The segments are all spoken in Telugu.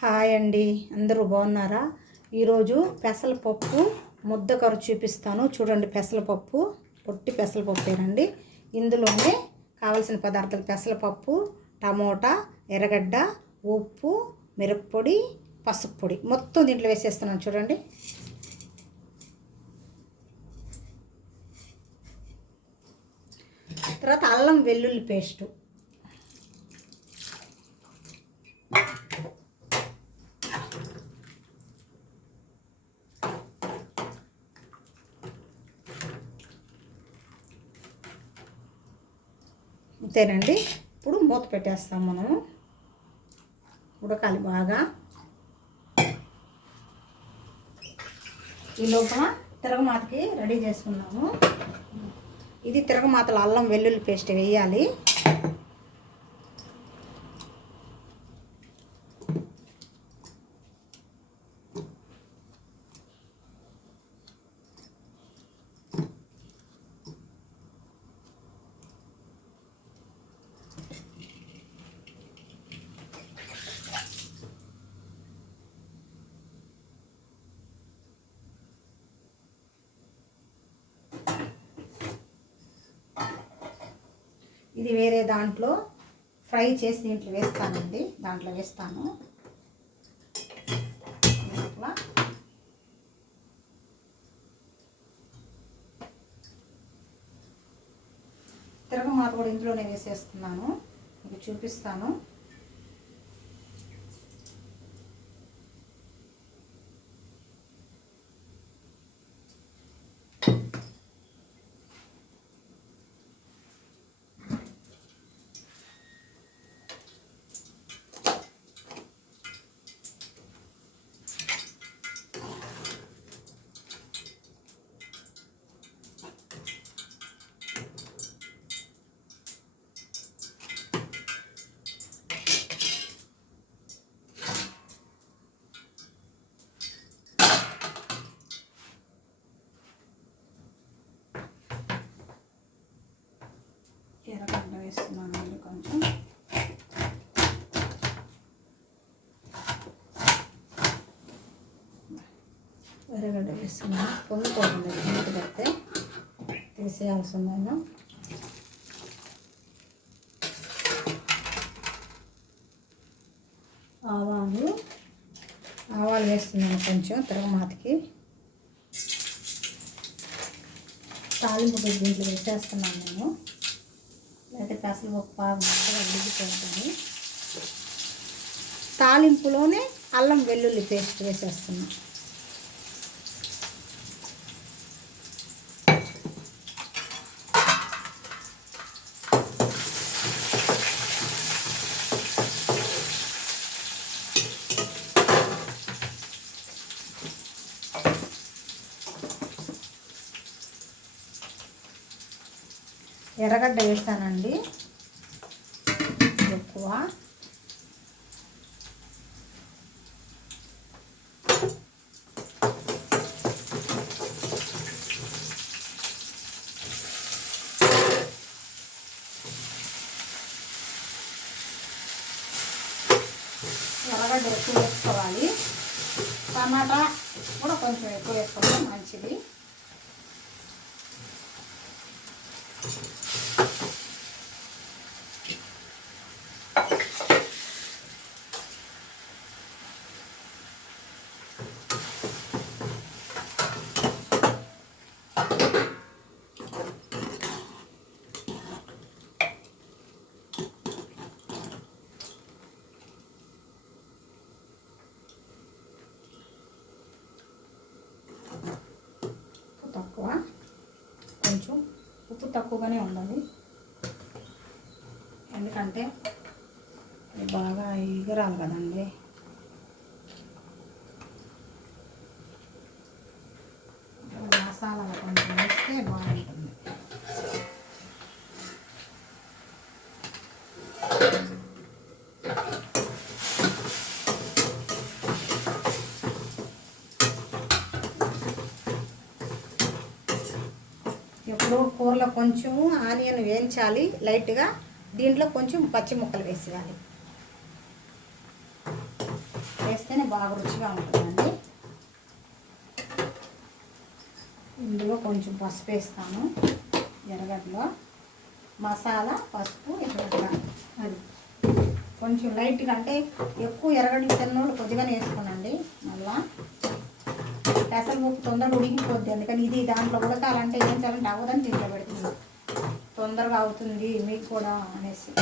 హాయ్ అండి, అందరూ బాగున్నారా? ఈరోజు పెసరపప్పు ముద్దకర చూపిస్తాను. చూడండి, పెసరపప్పు పొట్టి పెసరపప్పేనండి. ఇందులోనే కావలసిన పదార్థాలు పెసరపప్పు, టమోటా, ఎర్రగడ్డ, ఉప్పు, మిరప్పొడి, పసుపు పొడి మొత్తం దీంట్లో వేసేస్తున్నాను. చూడండి, తర్వాత అల్లం వెల్లుల్లి పేస్టు, అంతేనండి. ఇప్పుడు మూత పెట్టేస్తాం. మనం ఉడకాలి బాగా. ఈ లోపల తిరగమాతకి రెడీ చేసుకున్నాము. ఇది తిరగమాతలో అల్లం వెల్లుల్లి పేస్ట్ వేయాలి. ఇది వేరే దాంట్లో ఫ్రై చేసి దీంట్లో వేస్తానండి. దాంట్లో వేస్తాను. తిరగమాత కూడా ఇందులోనే వేసేస్తున్నాను. మీకు చూపిస్తాను. ఎర్రగడ్డ వేస్తున్నాను కొంచెం. ఎర్రగడ్డ వేస్తున్నాను. పొంగిపోతుంది. నీటి కడితే తీసేయాల్సి ఉందన్న. ఆవాలు వేస్తున్నాను కొంచెం తిరగమాతకి. తాలింపు పెట్టి దీంట్లో వేసేస్తున్నాను నేను. అయితే పెసరపప్పు బాగా మంచిగా ఉడికిపోతుంది. తాలింపులోనే అల్లం వెల్లుల్లి పేస్ట్ వేసేస్తున్నాం. ఎర్రగడ్డ వేస్తానండి ఎక్కువ. ఎర్రగడ్డ ఎక్కువ వేసుకోవాలి. టమాటా కూడా కొంచెం ఎక్కువ వేసుకోవడం మంచిది. తక్కువ, కొంచెం ఉప్పు తక్కువగానే ఉండాలి. ఎందుకంటే ఇది బాగా ఎగరాలి కదండి. మసాలా కొంచెం వేస్తే బాగుంటుంది. ఇప్పుడు కూరలో కొంచెం ఆనియన్ వేయించాలి లైట్గా. దీంట్లో కొంచెం పచ్చి ముక్కలు వేసేయాలి. బాగా రుచిగా ఉంటుందండి. ఇందులో కొంచెం పసుపు వేస్తాను, ఎర్రగడ్డలో మసాలా, పసుపు, ఎర్రగడ్డ. అది కొంచెం లైట్గా, అంటే ఎక్కువ ఎర్రగడ్డలు తిన్నోళ్ళు కొద్దిగానే వేసుకోనండి. మళ్ళా పెసరపప్పు తొందరగా ఉడికిపోద్ది, అందుకని ఇది దాంట్లో ఉడకాలంటే ఏం చేయాలంటే అవ్వదని దీంట్లో పెడుతుంది, తొందరగా అవుతుంది మీకు కూడా అనేసి.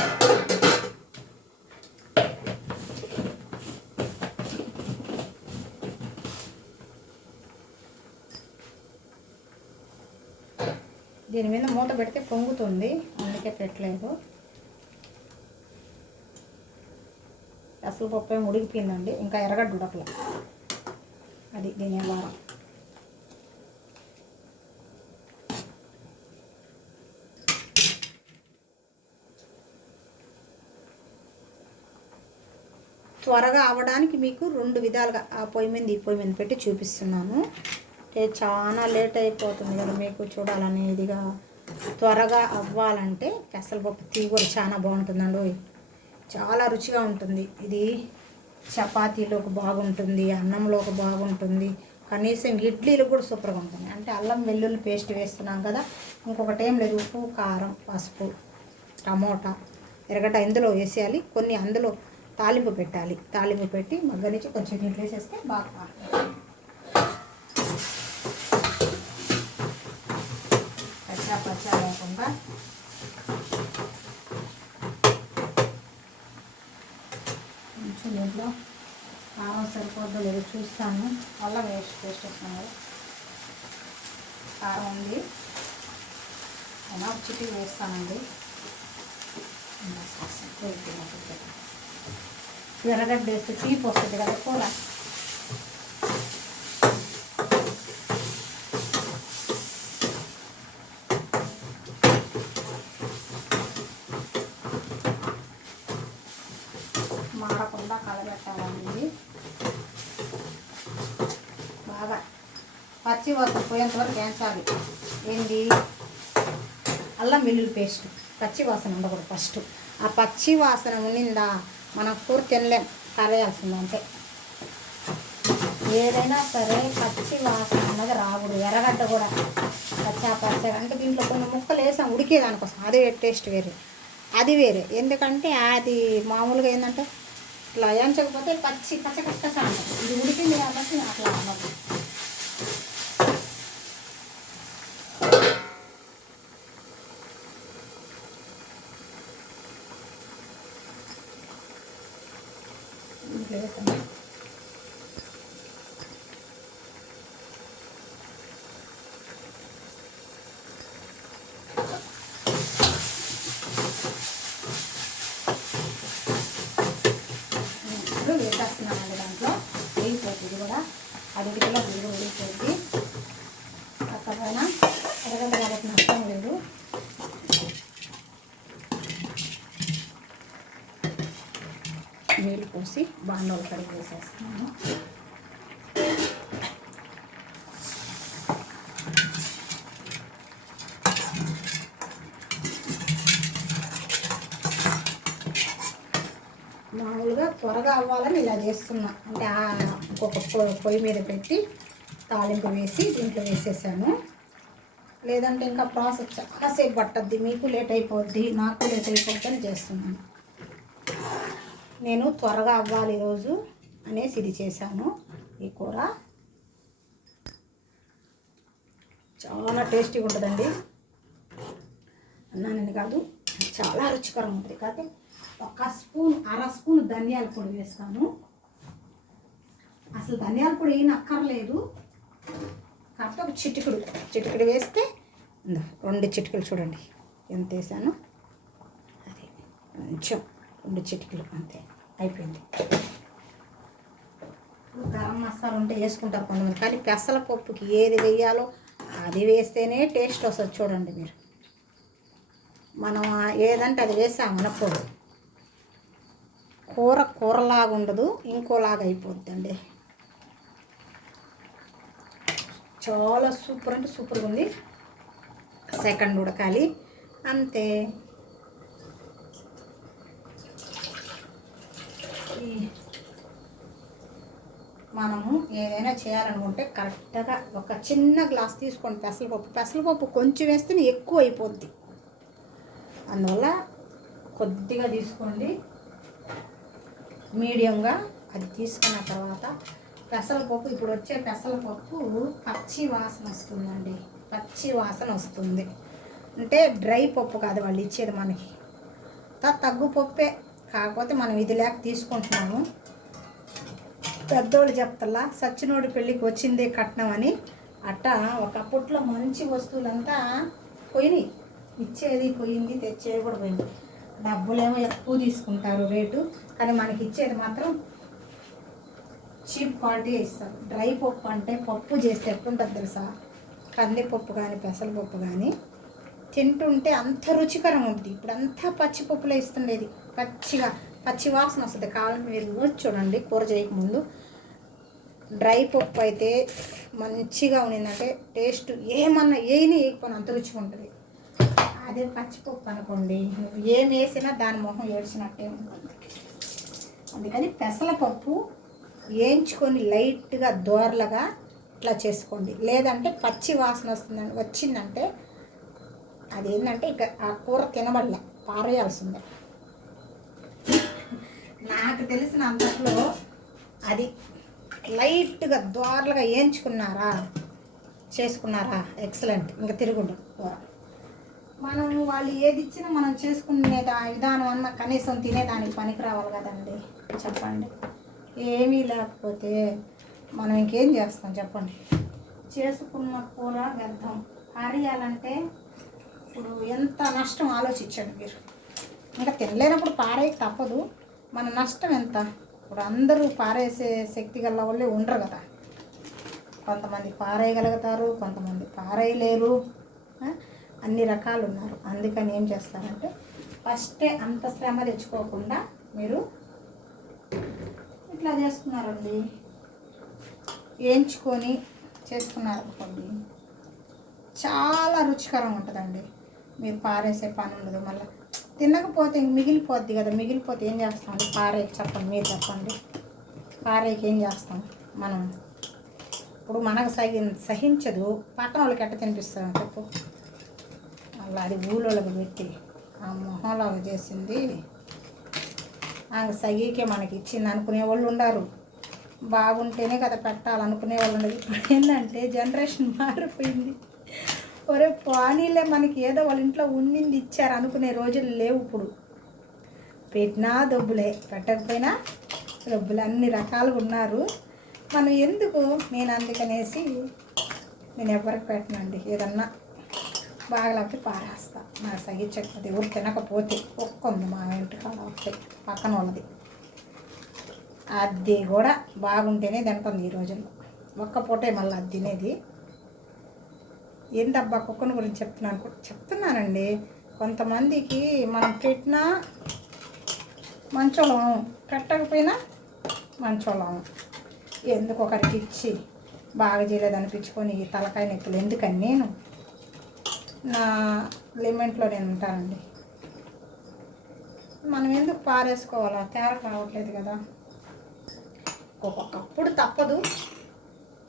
దీని మీద మూత పెడితే పొంగుతుంది, అందుకే పెట్టలేదు. పెసరపప్పు ఏమి ఉడికిపోయిందండి, ఇంకా ఎర్రగడ్డ ఉడకలే. అది దీని వారం. త్వరగా అవ్వడానికి మీకు 2 విధాలుగా ఆ పొయ్యి మీద ఈ పొయ్యి మీద పెట్టి చూపిస్తున్నాను. చాలా లేట్ అయిపోతుంది కదా మీకు చూడాలని. ఇదిగా త్వరగా అవ్వాలంటే పెసరపప్పు తీగూర చాలా బాగుంటుందండి, చాలా రుచిగా ఉంటుంది. ఇది చపాతీలోకి బాగుంటుంది, అన్నంలోకి బాగుంటుంది, కనీసం ఇడ్లీలు కూడా సూపర్గా ఉంటుంది. అంటే అల్లం వెల్లుల్లి పేస్ట్ వేస్తున్నాం కదా, ఇంకొకటి ఏం లేదు, ఉప్పు, కారం, పసుపు, టమోటా, ఎర్రగడ్డ ఇందులో వేసేయాలి. కొన్ని అందులో తాలింపు పెట్టాలి, తాలింపు పెట్టి మగ్గనిచ్చి కొంచెం నీళ్ళు వేసేస్తే బాగా పచ్చా లేకుండా. కొంచెం దీంట్లో కారం సరిపోద్దో లేదో చూస్తాను, అల్లం పేస్ట్ వేస్తాను కదా, కారం ఉంది అలా చిట్టి వేస్తానండి. ఎర్రగడ్డ వేస్తే తీపి వస్తుంది కదా కూర. మాడకుండా కలబెట్టాలండి, బాగా పచ్చి వాసన పోయేంత వరకు వేయించాలి. ఏంటి అల్లం వెల్లుల్లి పేస్ట్ పచ్చి వాసన ఉండకూడదు. ఫస్ట్ ఆ పచ్చి వాసన ఉన్నిందా మనం కూర తినలేం, కరేయాల్సింది అంతే. ఏదైనా సరే పచ్చి వాసన అన్నది రాకూడదు. ఎర్రగడ్డ కూడా పచ్చగా, అంటే దీంట్లో కొన్ని ముక్కలు వేసాం ఉడికేదానికోసం, అదే టేస్ట్ వేరే, అది వేరే. ఎందుకంటే అది మామూలుగా ఏంటంటే ఇట్లా వేయించకపోతే పచ్చ అంటారు, ఇది ఉడికింది కాబట్టి అట్లా అవ్వదు. వేసేస్తున్నామండి, దాంట్లో వేగిపోతుంది కూడా, అది ఉడికిలో వీడు ఉడికిపోతుంది. పక్కన ఎర్రగడ్డ కాబట్టి నష్టం లేదు. నీళ్ళు పోసి బాండోలు కడిగి వేసేస్తున్నాను. మామూలుగా త్వరగా అవ్వాలని ఇలా చేస్తున్నా, అంటే ఇంకొక పొయ్యి మీద పెట్టి తాలింపు వేసి దీంట్లో వేసేసాను. లేదంటే ఇంకా ప్రాసెస్ చాలాసేపు పట్టద్ది, మీకు లేట్ అయిపోద్ది, నాకు లేట్ అయిపోద్ది అని చేస్తున్నాను. నేను త్వరగా అవ్వాలి ఈరోజు అనేసి ఇది చేశాను. ఈ కూర చాలా టేస్టీగా ఉంటుందండి, అన్నానని కాదు, చాలా రుచికరంగా ఉంటుంది. కాకపోతే అర స్పూన్ ధనియాల పొడి వేస్తాను. అసలు ధనియాల పొడి వేయనక్కర్లేదు, కాకపోతే ఒక చిటికెడు వేస్తే 2 చిటికెలు చూడండి ఎంత వేసాను, అది కొంచెం 2 చిటికెలు అంతే అయిపోయింది. గరం మసాలా ఉంటే వేసుకుంటారు కొంతమంది, కానీ పెసరపప్పుకి ఏది వేయాలో అది వేస్తేనే టేస్ట్ వస్తుంది. చూడండి మీరు, మనం ఏదంటే అది వేసామనుకోడు, కూరలాగా ఉండదు, ఇంకోలాగా అయిపోద్దండి. చాలా సూపర్ అంటే సూపర్గా ఉంది. సెకండ్ ఉడకాలి అంతే. మనము ఏదైనా చేయాలనుకుంటే కరెక్ట్గా ఒక చిన్న గ్లాస్ తీసుకోండి పెసరపప్పు కొంచెం వేస్తే ఎక్కువ అయిపోద్ది. అందువల్ల కొద్దిగా తీసుకోండి మీడియంగా. అది తీసుకున్న తర్వాత పెసరపప్పు, ఇప్పుడు వచ్చే పెసరపప్పు పచ్చి వాసన వస్తుందండి, పచ్చి వాసన వస్తుంది. అంటే డ్రై పప్పు కాదు వాళ్ళు ఇచ్చేది మనకి, తగ్గు పప్పే. కాకపోతే మనం ఇది లేక తీసుకుంటున్నాము. పెద్దోళ్ళు చెప్తల్లా సచ్చినోడి పెళ్ళికి వచ్చిందే కట్నం అని. అట్టా ఒకప్పట్లో మంచి వస్తువులంతా పోయినాయి, ఇచ్చేది పోయింది, తెచ్చేది కూడా పోయింది. డబ్బులేమో ఎక్కువ తీసుకుంటారు రేటు, కానీ మనకి ఇచ్చేది మాత్రం చీప్ క్వాలిటీ ఇస్తారు. డ్రై పప్పు అంటే పప్పు చేస్తే ఎట్లుంటుంది తెలుసా, కందిపప్పు కానీ పెసరపప్పు కానీ తింటుంటే అంత రుచికరం ఉంటుంది. ఇప్పుడు అంతా పచ్చిపప్పులో ఇస్తుండేది, పచ్చి వాసన వస్తుంది. కావాలంటే మీరు చూడండి కూర చేయకముందు. డ్రై పప్పు అయితే మంచిగా ఉండిందంటే టేస్ట్ ఏమన్నా వేయకపోయినా అంత రుచిగా ఉంటుంది. అదే పచ్చిపప్పు అనుకోండి, నువ్వు ఏం వేసినా దాని మొహం ఏడ్చినట్టే ఉంటుంది. అందుకని పెసరపప్పు వేయించుకొని లైట్గా దోరలుగా ఇట్లా చేసుకోండి. లేదంటే పచ్చి వాసన వచ్చిందంటే అదేంటంటే ఇక ఆ కూర తినబడలే, పారేయాల్సిందే. నాకు తెలిసిన అంతట్లో అది లైట్గా దోరలుగా చేసుకున్నారా ఎక్సలెంట్. ఇంకా తిరుగుండు కూర. మనం వాళ్ళు ఏది ఇచ్చినా మనం చేసుకునే విధానం అన్న కనీసం తినేదానికి పనికి రావాలి కదండి, చెప్పండి. ఏమీ లేకపోతే మనం ఇంకేం చేస్తాం చెప్పండి. చేసుకున్న కూర వ్యర్థం. పారేయాలంటే ఇప్పుడు ఎంత నష్టం ఆలోచించండి మీరు. ఇంకా తినలేనప్పుడు పారేయక తప్పదు, మన నష్టం ఎంత. ఇప్పుడు అందరూ పారేసే శక్తి గల వాళ్ళే ఉండరు కదా. కొంతమంది పారేయగలుగుతారు, కొంతమంది పారేయలేరు, అన్ని రకాలు ఉన్నారు. అందుకని ఏం చేస్తారంటే ఫస్టే అంత శ్రమ తెచ్చుకోకుండా మీరు ఇట్లా చేసుకున్నారండి, వేయించుకొని చేసుకున్నారనుకోండి చాలా రుచికరంగా ఉంటుందండి. మీరు పారేసే పని ఉండదు. మళ్ళీ తినకపోతే ఇంక మిగిలిపోద్ది కదా, మిగిలిపోతే ఏం చేస్తామండి? పారేకి చెప్పండి, మీరు చెప్పండి. పారేకి ఏం చేస్తాం మనం? ఇప్పుడు మనకు సహించదు, పక్కన వాళ్ళకి ఎట్ట తినిపిస్తాం చెప్పు? అలా అది ఊళ్ళోకి పెట్టి ఆ మొహంలో చేసింది ఆమె సగికే మనకి ఇచ్చింది అనుకునే వాళ్ళు ఉండరు. బాగుంటేనే కదా పెట్టాలనుకునే వాళ్ళు ఉండదు. ఇప్పుడు ఏంటంటే జనరేషన్ మారిపోయింది. ఒరే పానీలే, మనకి ఏదో వాళ్ళ ఇంట్లో ఉండింది ఇచ్చారు అనుకునే రోజులు లేవు ఇప్పుడు. పెట్టినా దొబ్బులే, పెట్టకపోయినా డబ్బులు, అన్ని రకాలుగా ఉన్నారు. మనం ఎందుకు, నేను అందుకనేసి నేను ఎవరికి పెట్టనండి. ఏదన్నా బాగలేకపోతే పారేస్తా. నాకు సహించకపోతే, ఎవరు తినకపోతే ఒక్క ఉంది మా ఇంటి కాడ వస్తాయి పక్కన వాళ్ళది, అది కూడా బాగుంటేనే తింటుంది ఈ రోజుల్లో. ఒక్క పూటే మళ్ళీ అది తినేది. ఏంటబ్బా కుక్కను గురించి చెప్తున్నానండి. కొంతమందికి మనం పెట్టినా మంచోళం, పెట్టకపోయినా మంచోళం. ఎందుకు ఒకరికి ఇచ్చి బాగా చేయలేదు అనిపించుకొని తలకాయ నొప్పులు ఎందుకని నేను నా లిమిట్లో నేను ఉంటానండి. మనం ఎందుకు పారేసుకోవాలా? తేడా రావట్లేదు కదా. ఒక్కొక్కప్పుడు తప్పదు,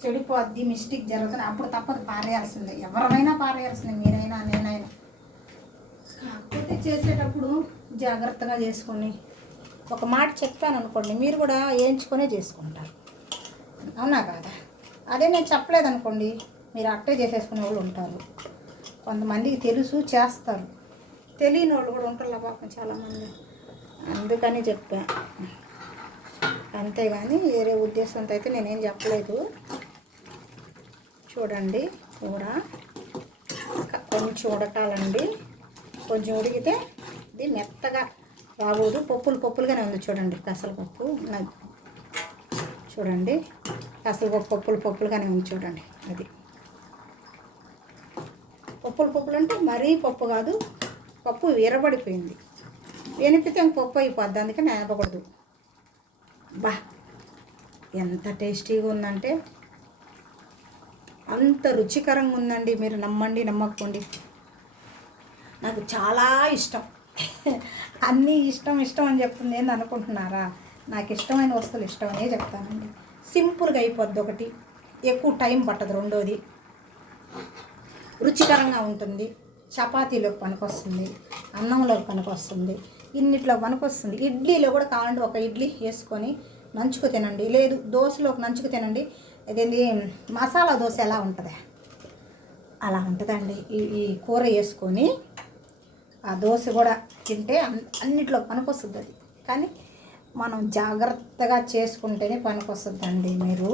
చెడిపోద్ది, మిస్టేక్ జరుగుతుంది, అప్పుడు తప్పదు, పారేయాల్సిందే. ఎవరైనా పారేయాల్సిందే, మీరైనా నేనైనా. కాకపోతే చేసేటప్పుడు జాగ్రత్తగా చేసుకొని, ఒక మాట చెప్పాను అనుకోండి, మీరు కూడా వేయించుకొనే చేసుకుంటారు, అవునా కాదా? అదే నేను చెప్పలేదు అనుకోండి, మీరు అట్టే చేసేసుకునే వాళ్ళు ఉంటారు. కొంతమందికి తెలుసు చేస్తారు, తెలియని వాళ్ళు కూడా ఉంటారు పాపం చాలామంది. అందుకని చెప్పా, అంతేగాని వేరే ఉద్దేశంతో అయితే నేనేం చెప్పలేదు. చూడండి కూర కొంచెం ఉడకాలండి. కొంచెం ఉడికితే ఇది మెత్తగా రాకూడదు, పప్పులుగానే ఉంది. చూడండి పెసరపప్పు చూడండి, పెసరపప్పు పప్పులుగానే ఉంది చూడండి. అది పప్పులు అంటే మరీ పప్పు కాదు, పప్పు విరబడిపోయింది. వెనిపితే ఇంక పప్పు అయిపోద్ది, అందుకని నేనపకూడదు. బా ఎంత టేస్టీగా ఉందంటే అంత రుచికరంగా ఉందండి. మీరు నమ్మండి నమ్మకపోండి, నాకు చాలా ఇష్టం. అన్నీ ఇష్టం అని చెప్తుంది ఏంది అనుకుంటున్నారా? నాకు ఇష్టమైన వస్తువులు ఇష్టమనే చెప్తానండి. సింపుల్గా అయిపోద్ది ఒకటి, ఎక్కువ టైం పట్టదు రెండోది, రుచికరంగా ఉంటుంది, చపాతీలోకి పనికొస్తుంది, అన్నంలోకి పనికొస్తుంది, ఇన్నిట్లో పనికొస్తుంది. ఇడ్లీలో కూడా కావాలంటే ఒక ఇడ్లీ వేసుకొని నంచుకు తినండి, లేదు దోశలోకి నంచుకు తినండి. ఇదేంటి మసాలా దోశ ఎలా ఉంటుంది అలా ఉంటుందండి. ఈ కూర వేసుకొని ఆ దోశ కూడా తింటే అన్నిట్లో పనికొస్తుంది అది. కానీ మనం జాగ్రత్తగా చేసుకుంటేనే పనికొస్తుందండి. మీరు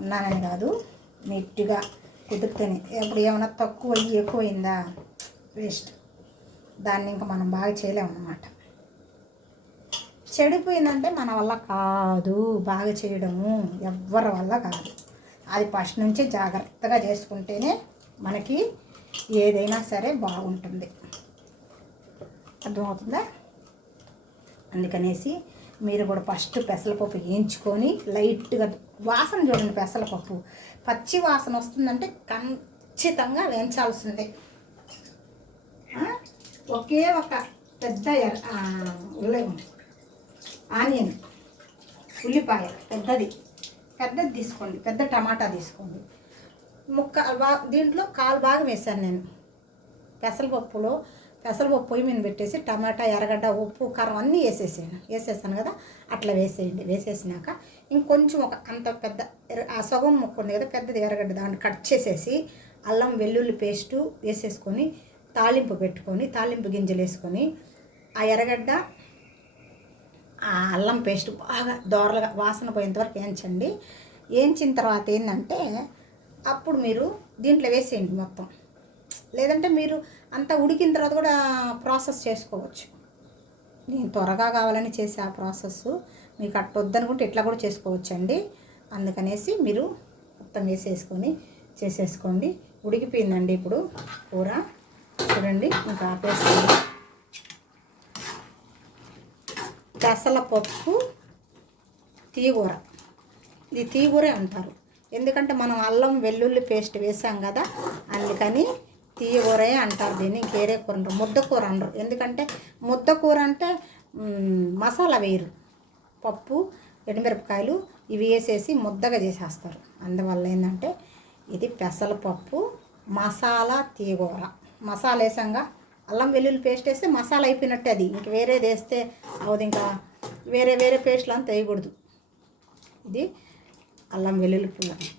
ఉన్నానని కాదు, నీట్గా కుదిరితేనే. ఇప్పుడు ఏమైనా తక్కువ ఎక్కువైందా వేస్ట్, దాన్ని ఇంకా మనం బాగా చేయలేమన్నమాట. చెడిపోయిందంటే మన వల్ల కాదు బాగా చేయడము, ఎవ్వరి వల్ల కాదు. అది ఫస్ట్ నుంచే జాగ్రత్తగా చేసుకుంటేనే మనకి ఏదైనా సరే బాగుంటుంది. అర్థమవుతుందా? అందుకనేసి మీరు కూడా ఫస్ట్ పెసరపప్పు వేయించుకొని లైట్గా వాసన చూడండి. పెసరపప్పు పచ్చి వాసన వస్తుందంటే ఖచ్చితంగా వేయించాల్సిందే. ఒకే ఒక పెద్ద ఆనియన్, ఉల్లిపాయ పెద్దది తీసుకోండి, పెద్ద టమాటా తీసుకోండి. దీంట్లో కాలు భాగం వేసాను నేను. పెసరపప్పు పొయ్యి మీద పెట్టేసి టమాటా, ఎర్రగడ్డ, ఉప్పు, కారం అన్నీ వేసేసాను కదా, అట్లా వేసేయండి. వేసేసినాక ఇంకొంచెం అంత పెద్ద ఆ సగం ముక్క ఉంది కదా పెద్దది ఎర్రగడ్డ, దాన్ని కట్ చేసేసి అల్లం వెల్లుల్లి పేస్టు వేసేసుకొని తాలింపు పెట్టుకొని, తాలింపు గింజలు వేసుకొని ఆ ఎర్రగడ్డ ఆ అల్లం పేస్ట్ బాగా దోరలుగా వాసన పోయేంతవరకు వేయించండి. వేయించిన తర్వాత ఏంటంటే అప్పుడు మీరు దీంట్లో వేసేయండి మొత్తం. లేదంటే మీరు అంతా ఉడికిన తర్వాత కూడా ప్రాసెస్ చేసుకోవచ్చు. నేను త్వరగా కావాలని చేసే ఆ ప్రాసెస్, మీకు అట్ట వద్దనుకుంటే ఇట్లా కూడా చేసుకోవచ్చండి. అందుకనేసి మీరు మొత్తం వేసేసుకొని చేసేసుకోండి. ఉడికిపోయిందండి ఇప్పుడు కూర, చూడండి. ఇంకా ఆపేసుకోండి. పెసరపప్పు తీగూర, ఇది తీగూరే అంటారు. ఎందుకంటే మనం అల్లం వెల్లుల్లి పేస్ట్ వేసాం కదా, అందుకని తీయగూరే అంటారు దీన్ని. ఇంకేరే కూర అంటారు, ముద్దకూర అనరు. ఎందుకంటే ముద్దకూర అంటే మసాలా వేయరు, పప్పు, ఎండుమిరపకాయలు ఇవి వేసేసి ముద్దగా చేసేస్తారు. అందువల్ల ఏంటంటే ఇది పెసరపప్పు మసాలా తీగూర. మసాలా వేసాంగా, అల్లం వెల్లుల్లి పేస్ట్ వేస్తే మసాలా అయిపోయినట్టే. అది ఇంక వేరేది వేస్తే అవుది, ఇంకా వేరే పేస్ట్లు అంతా వేయకూడదు. ఇది అల్లం వెల్లుల్లి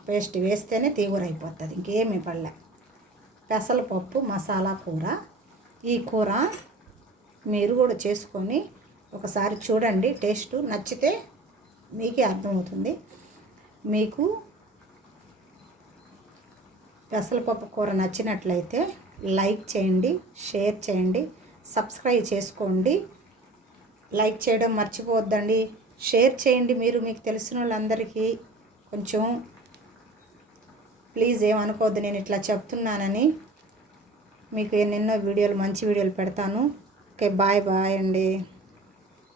పేస్ట్ వేస్తేనే తీగూర అయిపోతుంది, ఇంకేమీ పడలే. పెసరపప్పు మసాలా కూర. ఈ కూర మీరు కూడా చేసుకొని ఒకసారి చూడండి, టేస్ట్ నచ్చితే మీకే అర్థమవుతుంది. మీకు పెసరపప్పు కూర నచ్చినట్లయితే లైక్ చేయండి, షేర్ చేయండి, సబ్స్క్రైబ్ చేసుకోండి. లైక్ చేయడం మర్చిపోవద్దండి, షేర్ చేయండి. మీకు తెలిసిన వాళ్ళందరికీ కొంచెం ప్లీజ్ ఏమనుకోవద్దు, నేను ఇట్లా చెప్తున్నానని. మీకు ఎన్నెన్నో వీడియోలు, మంచి వీడియోలు పెడతాను. ఓకే, బాయ్ అండి.